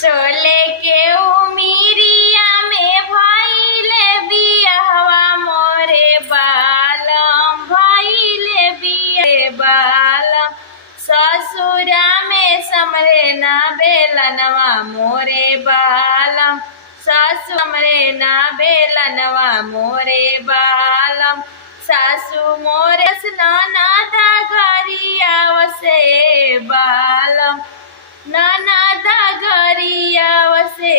सोले के उमिरिया में भइले बियाहवा मोरे बालम भइले बिया बालम ससुरा में समरे ना बेलनवा मोरे बालम सासु हमरे ना बेलनवा मोरे बालम सासु मोरे नाना घरिया वसे बालम नाना घरिया वसे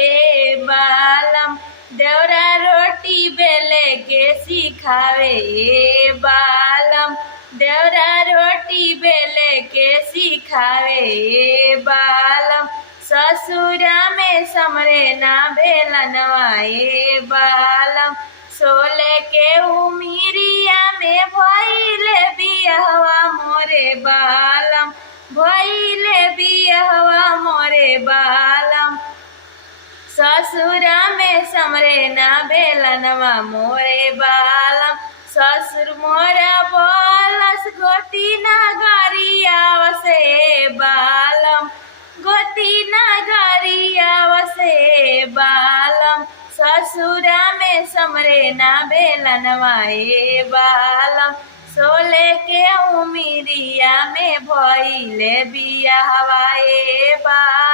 बालम देवरा रोटी बेले के सिखावे बालम देवरा रोटी बेले के सिखावे बालम ससुरा में समरे ना बेलनवाए बालम सोले के उमिरिया में भइले बियाहवा मोरे बालम भइले बियाहवा मोरे बालम ससुरा में समरे ना बेलनवा मोरे बालम ससुर मोरा बोलस गोती ना गरिया वसे बालम गोती ना गरिया वसे बालम ससुरा में समरे ना बेलनवाए बालम सोले के उमिरिया में भइले बियाहवाए बालम।